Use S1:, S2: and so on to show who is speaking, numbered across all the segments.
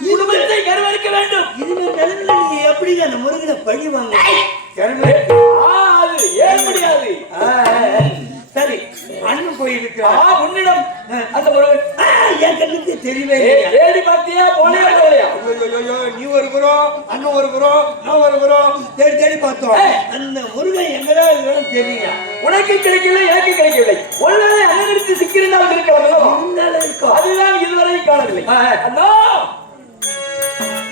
S1: குடும்பத்தை கருவறுக்க வேண்டும்.
S2: எப்படி அந்த முருகனை பழி வாங்க?
S1: ஏன் முடியாது?
S2: சரி அண்ணன் போயிருக்கிறார்
S1: உன்னிடம். அந்த முருகன்
S2: ஆ, என் கண்ணுக்கு தெரியவே
S1: தேடி பார்த்தியா? போனே போலையா
S2: நீ ஒரு புறம் அண்ணன் ஒரு புறம் நான் ஒரு புறம் தேடி தேடி பார்த்தோம். அந்த முருகன் எங்கதான் தெரியல.
S1: உனக்கு கிடைக்கவில்லை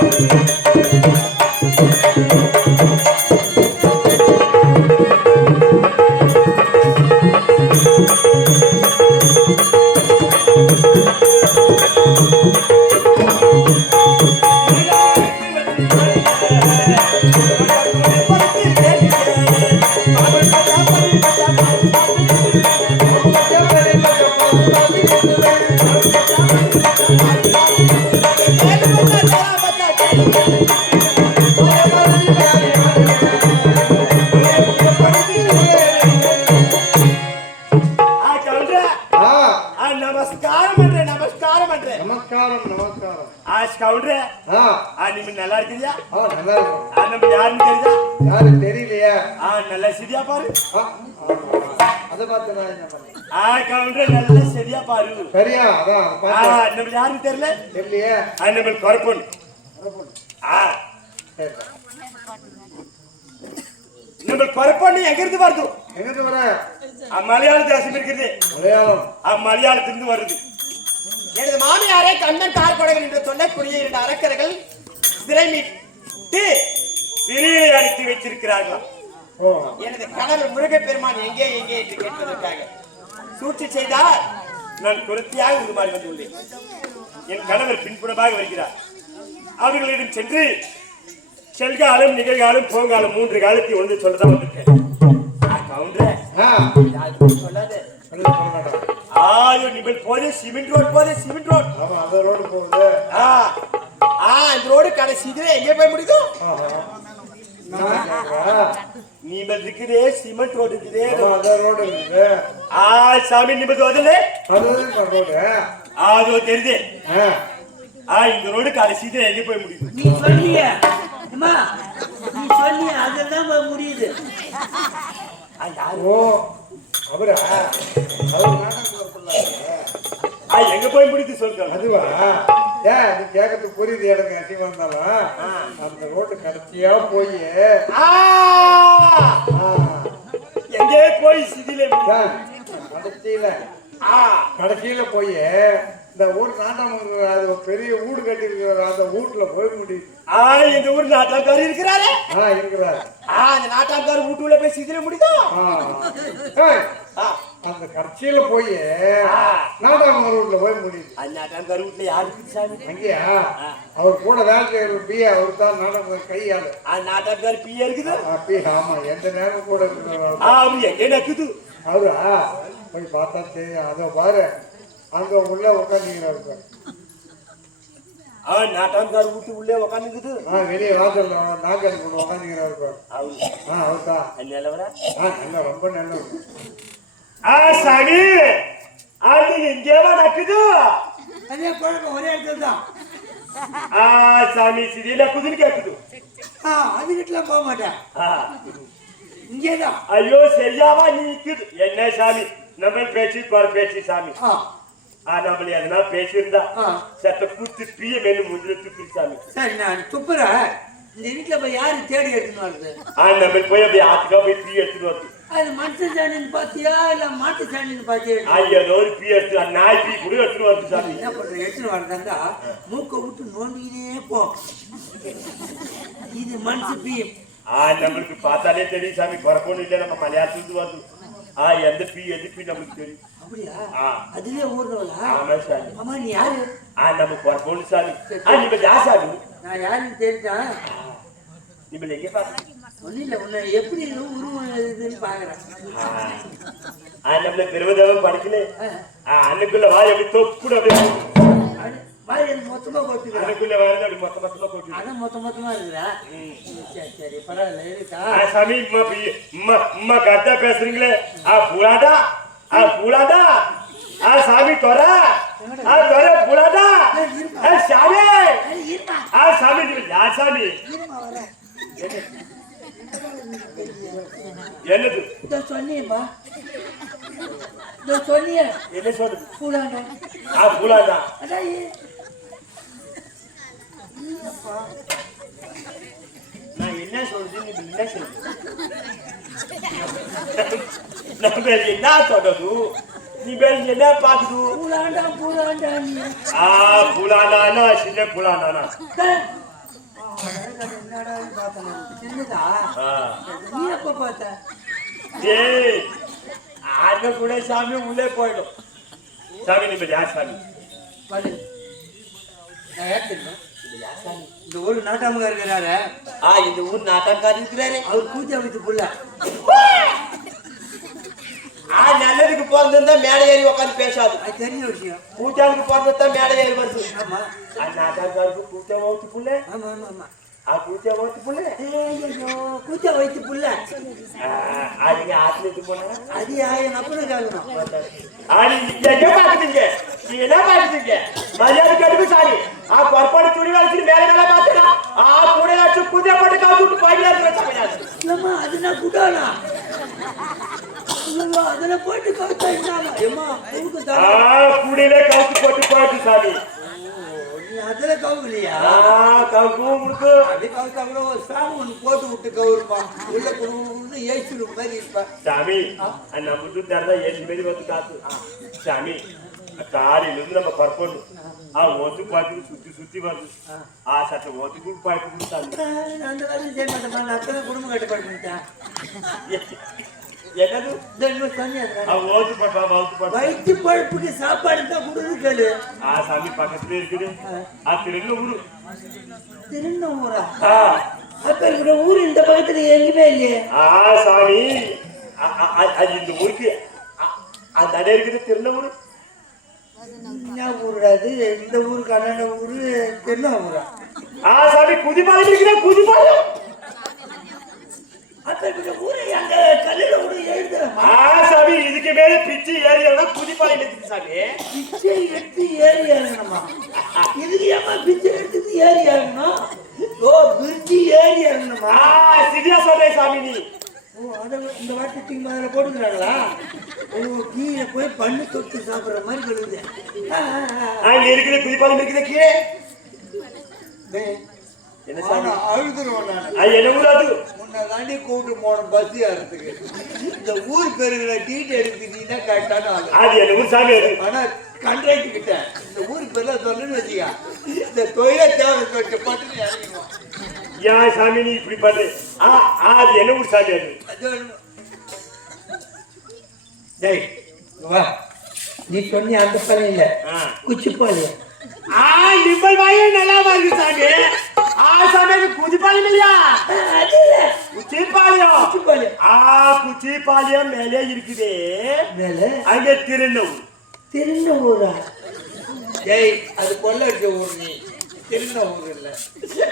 S1: Thank you. கவுண்டரே.
S2: ஆ. நீங்க நல்லா இருக்கிறியா? நம்ம யாருன்னு தெரியுதா?
S3: யாரு தெரியலையா.
S2: ஆ நல்லா சரியா பாரு.
S3: அதை பார்த்து
S2: ஆ கவுண்டர் நல்லா சரியா பாரு.
S3: சரியா? அதான்
S2: நம்ம யாருன்னு தெரியல?
S3: தெரியலையா.
S2: நம்ம கருப்பன்.
S3: ஆ.
S2: நம்ம கருப்பன் எங்க இருந்து வருது?
S3: எங்க இருந்து
S2: வர மலையாள தேசம் இருக்குது.
S3: மலையாளம்.
S2: மலையாளத்திலிருந்து வருது.
S4: எனது மாமியாரை கண்ணன் கார்கொடைகள் என்று சொல்லக்கூடிய இரண்டு அரக்கர்கள் சிறை மீட்டு
S2: சிறியை அடித்து வச்சிருக்கிறார்களாம்
S3: ஓ.
S4: எனது கணவர் முருகப்பெருமான் எங்கே எங்கே என்று கேட்பதற்காக. சூழ்ச்சி செய்தார்.
S2: நான் குருத்தியாக உருமாறி வந்துள்ளேன். என் கணவர் பின்புறமாக வருகிறார். அவர்களிடம் சென்று செல்காலம் நிகழ்காலம் போங்காலம் மூன்று காலத்தை ஒன்று சொல்லதான் வந்திருக்கேன். நிபல் போதே சிமெண்ட் ரோட் போதே சிமெண்ட் ரோட்
S3: ஆமா அந்த ரோடு போகுது.
S4: ஆ ஆ இந்த ரோடு கடைசி இதுல எங்கே போய்
S3: கேக்குறேன்.
S2: நிபல் இருக்குதே சிமெண்ட் ரோடு இருக்குதே.
S3: அந்த ரோடு இருக்குது.
S2: ஆ சாமி
S3: அதுதான் ரோடு
S2: அதோ தெரியுது.
S3: ஆ.
S2: ஆ இந்த ரோடு கடைசி இதுல எங்க போய் முடியுது
S5: நீ சொல்லிய. அம்மா நீ சொல்லி அதுதான் முடியுது?
S3: ஓ அவரா? நாடகம்
S2: எங்க போய் முடித்து சொல்றாங்க
S3: அதுவா? ஏன் நீ கேட்கறதுக்கு புரியுது எனக்கு அசிங்கமா இருந்தாலும். அந்த ரோட்டு கடைசியா போய்.
S2: எங்கே போய் சிதில
S3: கடைசியில.
S2: ஆ.
S3: கடைசியில போய். இந்த ஊர் நாட்டம் அது பெரிய வீடு கட்டி இருக்கிற அந்த வீட்டுல போய் முடியுது
S2: ஆ இந்த ஊர் நாட்டாக்காரர் இருக்கிறாரே.
S3: ஆ இருக்கிறார்.
S2: ஆ அந்த நாட்டாக்காரர் வீட்டுல போய் சிதில.
S3: ஏய், அந்த கடைசியில போய் நாடகம் வீட்டுல போய் முடியுது
S2: அந்த நாட்டாக்காரர் வீட்டுல யாரு இருக்குது சாமி?
S3: அங்கேயா? அவர் கூட வேலை பி அவர் தான் நாடகம் கையாளு.
S2: அந்த நாட்டாக்காரர் பிஏ இருக்குது?
S3: ஆமா எந்த நேரம் கூட இருக்கிறவர்
S2: ஆ அவரு எங்க நக்குது
S3: அவரா? போய் பார்த்தா தெரியும். அதோ பாரு. அங்க உள்ள உட்காந்துக்கிறாரு பாரு.
S2: ஆ நாட்டாக்காரர் வீட்டு உள்ளே உக்காந்துக்குது.
S3: ஆ வெளியே வாசல்ல நாக்கல் கொண்டு உட்காந்துக்கிறாரு பாரு.
S2: அவரு.
S3: ஆ ஆ நல்லா ரொம்ப நல்லது
S2: ஆ சாமி அது எங்கேவா நக்குது
S5: அதே பழக்கம் ஒரே இடத்துல தான்.
S2: ஆ சாமி சிதில நக்குதுன்னு கேக்குது.
S5: ஆ அது வீட்டுல போக மாட்டேன்.
S2: ஆ.
S5: இங்கே தான்
S2: ஐயோ சரியாவா நிக்குது. என்ன சாமி? நம்ம பேச்சு பாரு பேச்சு சாமி.
S5: ஆ.
S2: ஆ நம்மள எதனா பேசியிருந்தா. சத்த குத்து பிய மேல முந்திர சாமி
S5: சரி நான் இந்த வீட்டில் போய் யாரு தேடி எடுத்துன்னு வருது
S2: ஆ நம்ம போய் அப்படியே ஆத்துக்கா போய் பீ எடுத்துட்டு வந்து
S5: அது மனுஷ சாணின்னு பார்த்தியா இல்ல மாட்டு சாணின்னு பார்த்தியா
S2: ஆ ஏதோ ஒரு பீ எடுத்து நாய் பீ கூட எடுத்துட்டு வந்து சாமி.
S5: என்ன பண்ற எடுத்துன்னு வரதாண்டா மூக்கை விட்டு நோண்டிக்கினே போ. இது மனசு பீம்
S2: ஆ நம்மளுக்கு பார்த்தாலே தெரியும் சாமி குறப்பொண்ணு இல்லை நம்ம வருது ஆ எந்த பீ எது பீ நம்மளுக்கு தெரியும்.
S5: அப்படியா?
S2: ஆமா சாமி.
S5: அம்மா நீ யாரு?
S2: ஆ நம்ம குறப்பொண்ணு சாமி. ஆ
S5: நான் யாருன்னு தெரிஞ்சான்
S2: நீங்க எங்க பாத்து
S5: ஒன்றும் உன்னை எப்படி உருவம் இதுன்னு பார்க்குறேன்
S2: ஆ. நம்மள பெருமதவன் படிக்கல. ஆ. அன்னைக்குள்ள வா எப்படி தொப்புடு அப்படியே
S5: எனக்கு மொத்தமாக போட்டுக்கிறேன்
S2: அன்னைக்குள்ள வரது அப்படி மொத்த மொத்தமா போட்டு
S5: அதான் மொத்த மொத்தமாக இருக்கிறா சரி சரி பரவாயில்ல இருக்கா
S2: சாமி அம்மா அம்மா கரெக்டா பேசுறீங்களே. ஆ பூலாடா பூலாடா ஆ சாமி தொர ஆ தொர பூலாடா ஆ சாமி ஆ சாமி நீ யா சாமி என்னது
S5: இதோ சொன்னியம்மா இதோ சொன்னிய
S2: என்ன சொல்றது
S5: கூடாண்டா
S2: ஆ பூலாடா
S5: அதான்
S2: நான் என்ன சொல்றது நீ என்ன நம்ம என்ன சொல்றது நீ பேர் என்ன பாக்குது
S5: கூடாண்டா நீ.
S2: ஆ பூலாடானா சின்ன பூலாடானா
S5: டேய். என்னடா. சின்னதா?
S2: ஆ.
S5: நீ எப்ப பார்த்த?
S2: ஏய் கூட சாமி உள்ளே போயிடும். சாமி நீ யார் சாமி
S5: நான் இந்த ஊர் நாட்டாமக்கா இருக்கிறாரு.
S4: ஆ இந்த ஊர் நாட்டாமக்கார் இருக்கிறாரு.
S5: அவர் கூத்தி அமைத்து புள்ள.
S4: ஆ நல்லதுக்கு பிறந்திருந்தா மேடை ஏறி உட்காந்து பேசாது.
S5: அது தெரிஞ்ச விஷயம்.
S4: பூச்சாளுக்கு பிறந்திருந்தா மேடை ஏறி வருது
S5: ஆமா.
S2: நாட்டாமக்காருக்கு பூச்சா வகுத்து புள்ள.
S5: ஆமா ஆமா ஆமா.
S2: ಆ ಪೂಜೆ ಹೋಯ್ತು
S5: ಪುಲ್ಲ ಅಯ್ಯೋ ಪೂಜೆ ಹೋಯ್ತು
S2: ಪುಲ್ಲ ಅದಕ್ಕೆ ಆತ್ಲಿಕ್ಕೆ
S5: ಪುಣ್ಣ ಅದು ಯಾಯ ನಪ್ಪನಗಾಗಲ್ಲ
S2: ಆಡಿ ಜಗ್ಗೆ ಮಾಡ್ತಿದ್ದೆ ಏನ ಮಾಡ್ತಿದ್ದೆ ಮರ್ಯಾದೆ ಕಡಿಮೆ ಸಾರಿ ಆ ಕೊರ್ಪಡಿ ತುಡಿ ಕಳಿಸಿ ಬೇರೆಲ್ಲ ಮಾತಾಡ ಆ ಕೂಡೆ ಹಚ್ಚು ಪೂಜೆ ಪಟ್ಟು ಕಾಲ್ಬಿಟ್ಟು ಪೈಲ ನಮ್ಮ ಅದನ್ನ
S5: ಕುಡೋಣ ಅದನ್ನ போட்டு கவுத்தா இருந்தாலும் குடியில கவுத்து போட்டு போயிட்டு சாமி
S2: ಅದರ
S5: ಕೌಲಿಯಾ
S2: ಕೌಕು ಮುಡ್ಕು ಅಲ್ಲಿ ಕೌ ತಗೊಂಡು
S5: ಸ್ವಾಮಿ ಒಂದು ಕೋಟು
S2: ಬಿಟ್ಟು ಕೌರಪ್ಪ ಉಳ್ಳ
S5: ಕುರುಡು ಏಸು ರೂಪಾಯಿ ಇಪ್ಪ ಸ್ವಾಮಿ ನಮ್ಮ ದುಡ್ಡು ಅರ್ಧ ಏಸು ಮೇಲೆ ಬಂದು ಕಾಸು ಸ್ವಾಮಿ ಕಾಲಿಲ್ಲ
S2: ನಮ್ಮ ಪರ್ಕೊಂಡು தரதா ஏழு பேர் வந்து காத்து சாமி காலையில இருந்து நம்ம பரப்பணும் ఆ ఓతు పాటు సుత్తి సుత్తి వరకు ఆ సట్ట ఓతు కూడా పాటు సామి
S5: நான் அந்த வேலையும் செய்ய மாட்டேன் நான் அப்பதான் குடும்பம் கட்டுப்பாடு பண்ணிட்டேன்
S2: என்னது
S5: இந்த இன்னும் சொன்னேன்
S2: ఆ ఓతు పట్టు ఆ ఓతు పట్టు
S5: வயிற்று பழுப்புக்கு சாப்பாடு தான் கொடுது கேளு
S2: ఆ సామి పక్కనే இருக்குது ఆ తిరుగు ఊరు
S5: திருந்த ஊரா
S2: ఆ,
S5: அப்ப இந்த ஊர் இந்த பக்கத்துல எங்கேயுமே இல்லையே
S2: ఆ సామి ఆ- ఆ- ఆ- అది இந்த ஊருக்கு ఆ- அந்த அடை இருக்குது திருந ஊரு
S5: என்ன இந்த ஊருக்கு அண்ணன் ஊரு என்ன ஊரா?
S2: சாமி குதிபாலம் இருக்கிற குதிபாலம் இதுக்கு மேல
S5: பிச்சு ஏறி குதிப்பாலம் சாமி. பிச்சை எடுத்து ஏறி ஏறணுமா இதுக்கு ஏமா பண்ணு தொட்டு சாப்பிட்ற மாதிரி கழுவுது.
S2: அங்க இருக்குது குதிப்பாலம் இருக்குது கீழே. என்ன சாமி?
S5: ஆனா அழுதுருவேன் நான்.
S2: என்ன ஊர் அது?
S5: உன்னை தாண்டி கூட்டு போன பஸ் ஏறதுக்கு. இந்த ஊர் பேருகளை டீட் எடுத்துட்டீங்கன்னா கரெக்டான
S2: அது என்ன ஊர் சாமி அது?
S5: ஆனா கண்ட்ராக்ட் கிட்ட இந்த ஊர் பேர்ல சொல்லுன்னு வச்சுக்க. இந்த தொழிலை தேவை இறங்கிடுவோம்.
S2: ஏன் சாமி நீ இப்படி ஆ, அது என்ன ஊர் சாமி அது.
S5: டேய் வா. நீ சொன்னி அந்த பழைய இல்ல. குச்சிப்பாளையம்
S2: ஆ நிம்பல் வாயே நல்லா இருக்கு சாமி. ஆ சாமி அது குதிப்பாலம் இல்லையா? குச்சிப்பாளையம்
S5: குச்சிப்பாளையம்
S2: ஆ குச்சிப்பாளையம் மேலே இருக்குதே.
S5: மேல?
S2: அங்க திருநூர்
S5: திருந்த ஊரா? டேய் அது கொள்ளடிச்ச ஊர் நீ. திருந்த ஊர் இல்ல.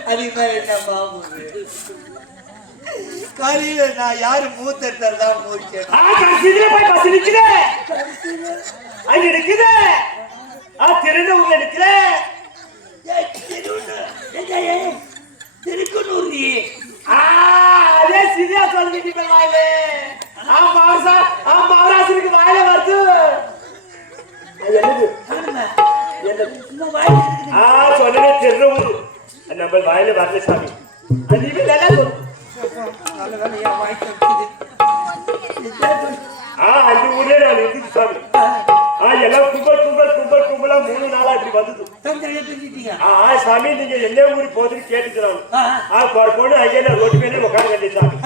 S5: அதுக்கு மேல என்ன மாமூர்? காலையில நான் யாரு மூத்தர் தான் மூச்சேன்
S2: ஆ கடைசியில போய் பஸ் நிக்குதே அங்க நிக்குதே ஆ திருநூர்ல நிக்குதே
S5: திருக்கனூர் நீ.
S2: ஆ அதே சரியா நிம்பல் வாயிலே. ஆ மாவசா ஆ மாவராசனுக்கு வாயில வருது. அது என்னது? ஆ சொன்னே திருநூர் நம்ம வாயில வரல சாமி. அது நல்லா சொல்லு.
S5: நல்ல வேலை என் வாய் தப்பிச்சுது.
S2: ஆ அந்த ஊர்ல நான் இருக்குது சாமி ஆ எல்லாம் கும்பல் கும்பல் கும்பல் கும்பலா மூணு நாளா இப்படி வந்தது. ஆ சாமி நீங்க என்ன ஊருக்கு போகுதுன்னு கேட்டுக்கிறாங்க
S5: ஆ.
S2: பொண்ணு அங்கே நான் ரோட்டு மேலே உட்காந்து கட்டி சாமி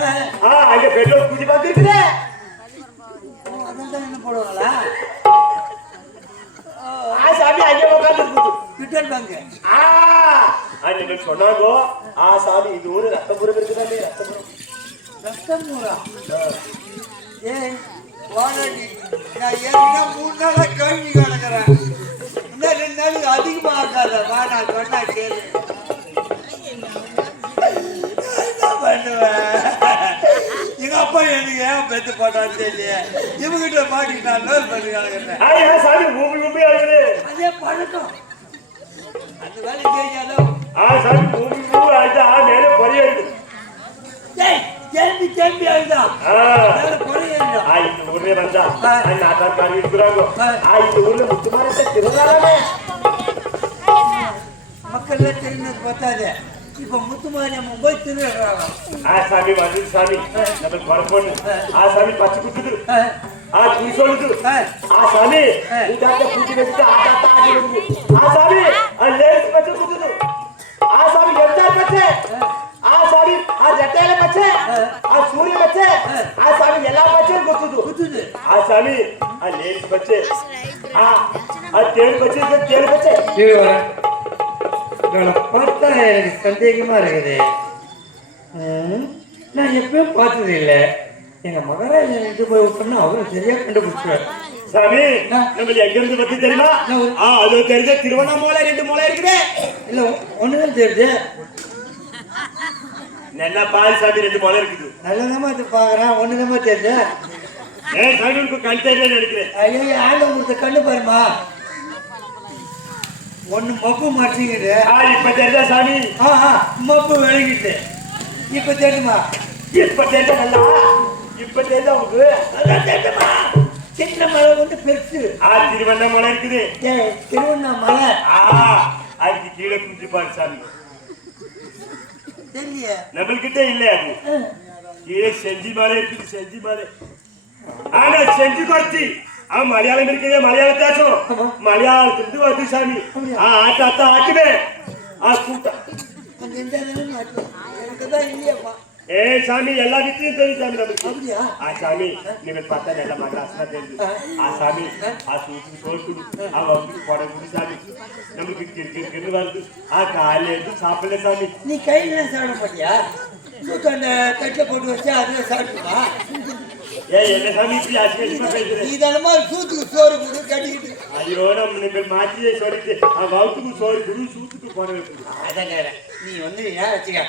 S2: ஆ அங்க பெட்ரோல் குதி பார்த்துருக்குதே
S5: ஓ, அதான் தான் என்ன போடுவாங்களா?
S2: ஆ சாமி அங்கே உட்காந்து இருக்குது
S5: பெட்ரோல் பங்கு.
S2: ஆ ஆ நீங்க சொன்னாங்கோ ஆ சாமி இது ஊரு ரத்தபுரம் இருக்குதாமே ரத்தபுரம்.
S5: நான் ஏற்கனவே மூணு நாளா கழனி கிடக்குறேன். இன்னும் ரெண்டு நாளுக்கு அதிகமா ஆக்காத. வா, நான் சொன்னா கேளு. என்ன பண்ணுவேன்? எங்க அப்பா எனக்கு ஏன் பெத்து போட்டான்னு தெரியல இவங்கிட்ட மாட்டிக்கிட்டு நான் நோய் பண்ணி கிடக்குறேன் அதே பழக்கம் அந்த வேலை தெரியாத
S2: ஊமி ஊமி ஆகுது ஆ மேலே
S5: டேய் கேள்வி கேள்வி
S2: ஆ இந்த ஊர்லயே வந்தா நாட்டார் காரி இருக்கிறாங்க இந்த ஊர்ல முத்துமாரத்தை திருநாளாமே
S5: மக்கள்லாம் தெரிஞ்சது பத்தாது இப்ப முத்துமாரியம்மன் போய் திருடுறாங்க
S2: ஆ சாமி வந்து சாமி நம்ம பரப்பொண்ணு ஆ சாமி பச்சை குத்துது ஆ துணி சொல்லுது ஆ சாமி உண்டாட்ட குத்தி வச்சுட்டு ஆட்டாட்ட ஆடி வருது ஆ சாமி லேஸ் பச்சை குத்துது பச்சை. ஆ. சாமி எல்லா பச்சையும் குத்துது.
S5: குத்துது.
S2: ஆ சாமி ஆ லேஸ் பச்சை. ஆ ஆ தேள் பச்சை இது தேள் பச்சை.
S5: இவளை பார்த்தா எனக்கு சந்தேகமா இருக்குது. நான் எப்பயும் பார்த்தது இல்லை. எங்க மகாராஜா இது போய் விட்டோம்னா அவரும் சரியா கண்டுபிடிச்சார்
S2: சாமி நம்மளுக்கு எங்க இருந்து பத்தி தெரியுமா? ஆ அது தெரிஞ்ச திருவண்ணாமலை ரெண்டு மூலை இருக்குதே.
S5: இல்ல ஒண்ணுதான் தெரியுது.
S2: நல்லா பால் சாமி ரெண்டு மூலை இருக்குது.
S5: நல்லதாம இது பாக்குறேன் ஒண்ணுதாம தெரியுது
S2: ஏன் சாமிக்கு கண் தெரியல நினைக்கிறேன்
S5: ஐயோ ஆண்டம் கொடுத்த கண்ணு பாருமா ஒண்ணு மப்பு மாட்டிங்குது
S2: ஆ இப்ப தெரிஞ்சா சாமி?
S5: ஆ மப்பு விளங்கிட்டு. இப்ப தெரியுமா
S2: இப்ப தெரிஞ்சா நல்லா? இப்ப தெரிஞ்சா உங்களுக்கு?
S5: தெரியுமா சின்ன மலை வந்து பெருசு.
S2: ஆ திருவண்ணாமலை இருக்குது.
S5: ஏய், திருவண்ணாமலை.
S2: ஆ அதுக்கு கீழே குஞ்சு பாரு சாமி. நம்மள்கிட்ட இல்ல அது. கீழே செஞ்சி மலை இருக்குது செஞ்சி மலை. ஆனா செஞ்சு குறைச்சி ஆ மலையாளம் இருக்குது மலையாளம் தேசம் மலையாளத்துக்கு வருது சாமி. ஆ ஆட்டா ஆட்டுவே ஆ கூட்டா ಏ ಸ್ವಾಮಿ ಎಲ್ಲ ರೀತಿಯಿಂದ ತೋರಿ ಸ್ವಾಮಿ
S5: ನಮಗೆ
S2: ಆ ಸ್ವಾಮಿ ನಿಮಗೆ ಪಕ್ಕ ಎಲ್ಲ ಮಾಡ ಆಸನ ಆ ಸ್ವಾಮಿ ಆ ಸೂಚಿ ಸೋಲ್ಕುಡು ಆ ಒಬ್ಬರು ಕೊಡಗುಡು ಸ್ವಾಮಿ ನಮಗೆ ಕಿರಿಕಿರಿ ಬರದು ಆ ಕಾಲೇಜು ಸಾಪಲೆ ಸ್ವಾಮಿ
S5: ನೀ ಕೈಲಿಲ್ಲ ಸಾಣ ಮಾಡಿಯಾ ಸುತ್ತೊಂದು ಕಟ್ಲೆ ಕೊಟ್ಟು ವರ್ಷ ಅದನ್ನ ಸಾಡ್ತೀವಾ
S2: ಏ ಎಲ್ಲ ಸ್ವಾಮಿ
S5: ಇದನ್ನ ಸೂತು ಸೋರು ಬಿಡು
S2: ಕಟ್ಟಿಗಿಟ್ಟು ஐயோ நம்ம இப்ப மாத்தியே சொல்லிட்டு வகுப்புக்கு சோறு குரு சூத்துக்கு போனது
S5: அதான் நீ வந்து ஏன் வச்சுக்க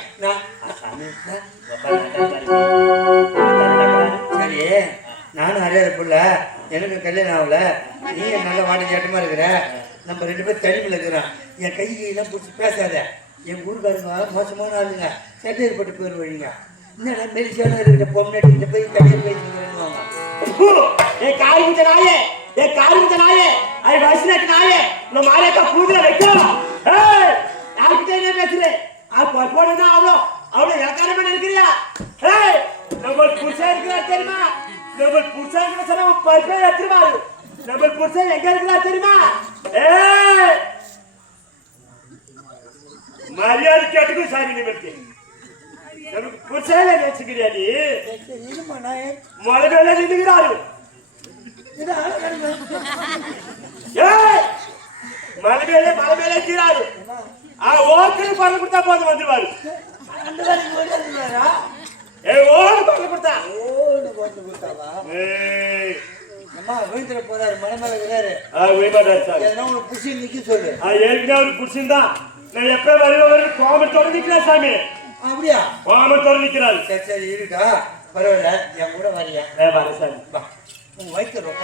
S5: சரி நானும் அறியாத புள்ள எனக்கு கல்யாணம் ஆகல நீ நல்ல வாடி கேட்டமா இருக்கிற நம்ம ரெண்டு பேரும் தனிமையில் இருக்கிறான் என் கை கையெல்லாம் பிடிச்சி பேசாத என் ஊருக்காரங்க மோசமான ஆளுங்க சட்டை ஏற்பட்டு போயிரு வழிங்க என்னடா மெரிசியான இருக்கிற பொம்னாட்டிகிட்ட போய் தனியாக பேசிக்கிறேன்னு வாங்க
S2: ஏ காரிக்கிட்ட நாயே ஏ காரிக்கிட்ட நாயே ஐ வயசுலக்கு நாயே நம்ம மாரேக்கா கூதுல வைக்கலாம் ஏய் யார்கிட்ட என்ன பேசுறே ஆ போடுனா அவ்வளோ அவ்வளோ இலக்காரமா நினைக்கிறியா ஏய் நம்ம புருஷன் இருக்கிறார் தெரியுமா நம்ம புருஷன் இருக்கிற சொன்னா பருப்பே எடுத்துருவாரு நம்ம புருஷன் எங்க இருக்கிறார் தெரியுமா ஏய் மரியாதை கேட்டுக்கும் சாரி நிமிர்த்தி நமக்கு புருஷன் நினைச்சுக்கிறியா நீ
S5: இருமா நான்
S2: மலை மேல நின்றுகிறாரு
S5: இது ஆளுங்க
S2: ஏய் மலை மேல மலை மேல ஆ ஓக்கல் பண்ண கொடுத்தா போதும் வந்துருவாரு ஏ ஓடு பண்ண கொடுத்தா.
S5: ஓடு போட்டு கொடுத்தாவா அம்மா விழுந்துட போறாரு மலை மேல விடாரு உனக்கு புஷி நிக்க சொல்லு.
S2: ஆ ஏற்கனவே அவருக்கு பிடிச்சிருந்தா நான் எப்ப வருவ வரைக்கும் கோமத்தோட நிக்கிறேன் சாமி.
S5: அப்படியா?
S2: கோமத்தோட நிக்கிறாரு.
S5: சரி சரி இருக்கா பரவாயில்ல என் கூட வரியா?
S2: வர சாமி.
S5: உன் வயிற்று ரொம்ப